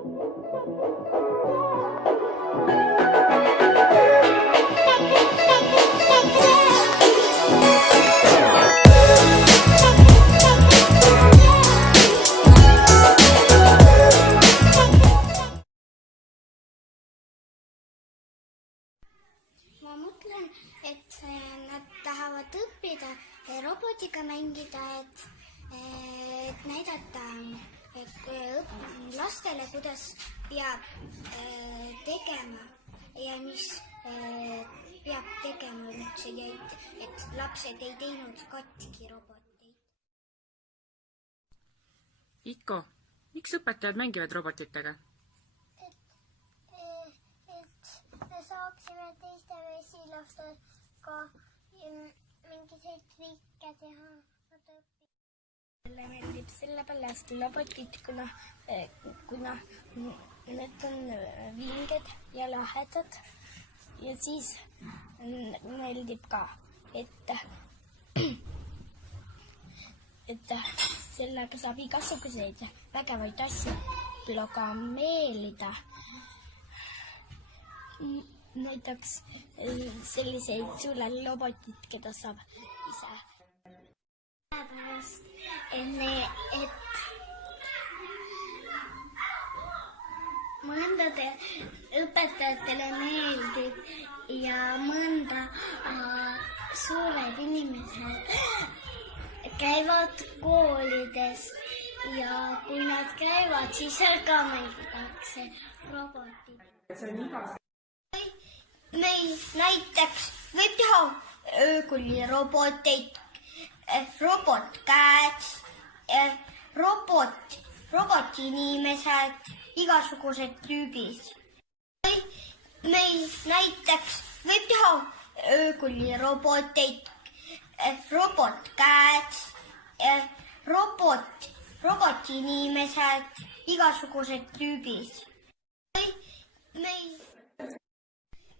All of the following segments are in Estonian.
Ma mõtlen, et nad tahavad õppida robotiga mängida, et näidata lastele, kuidas peab tegema ja mis peab tegema üldse, et lapsed ei teinud katki roboteid. Itko, miks õpetajad mängivad robotitega? Saaksime teiste mesilastega mingisuguseid trikke teha. Mulle meeldib sellepärast robotid, kuna need on vinged ja lahedad ja siis meeldib ka, et sellega saab igasuguseid vägevaid asju programmeerida. Näiteks selliseid sulle robotid, keda saab ise. Sellepärast, et mõndade õpetajatele meeldib ja mõnda suured inimesed käivad koolides ja kui nad käivad, siis seal ka mängitakse robotid. Meil näiteks võib teha öökulliroboteid, robotkäed, robotinimesed, igasugused tüübid. Meil näiteks võib teha öökulliroboteid, robotkäed, robotinimesed, igasugused tüübid.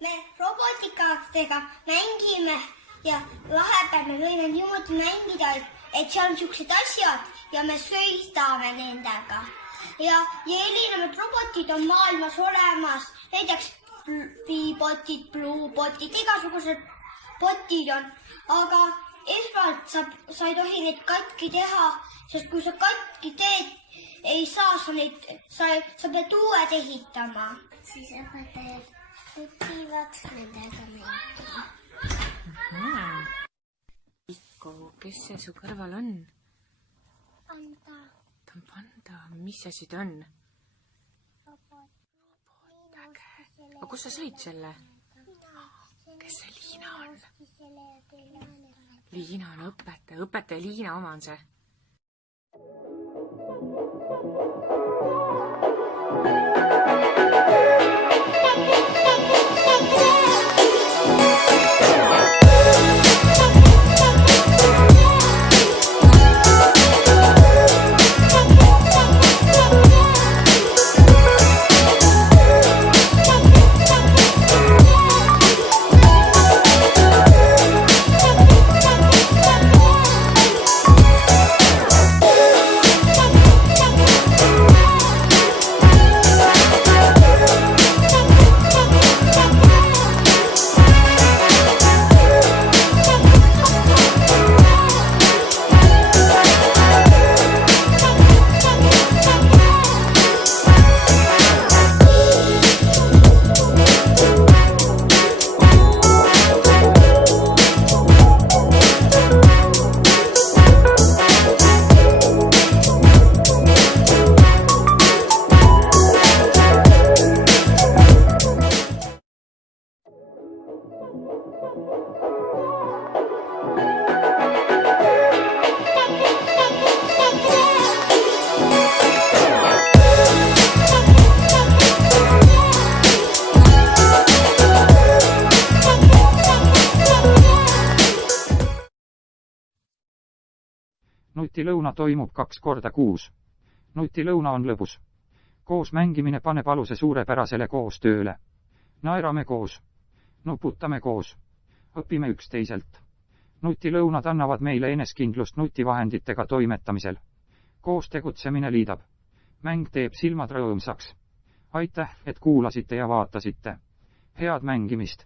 Me robotikatega mängime ja vahepeal me võime niimoodi mängida, et seal on niisugused asjad ja me sõidame nendega. Ja erinevad robotid on maailmas olemas, näiteks Beebotid, Bluebotid, igasugused botid on, aga esmalt sa ei tohi neid katki teha, sest kui sa katki teed, ei saa sa pead uued ehitama. Siis õpetajad õpivad nendega mängida. Itko, kes see su kõrval on? Panda. Ta on panda. Mis asi ta on? Robot. Aga kus sa sõid selle? Kes see Liina on? Liina on õpetaja. Õpetaja Liina oma on see. Nutilõuna toimub 2 korda kuus. Nutilõuna on lõbus. Koos mängimine paneb aluse suurepärasele koostööle. Naerame koos. Nuputame koos. Õpime üksteiselt. Nutilõunad annavad meile eneskindlust nutivahenditega toimetamisel. Koos tegutsemine liidab. Mäng teeb silmad rõõmsaks. aitäh, et kuulasite ja vaatasite. Head mängimist!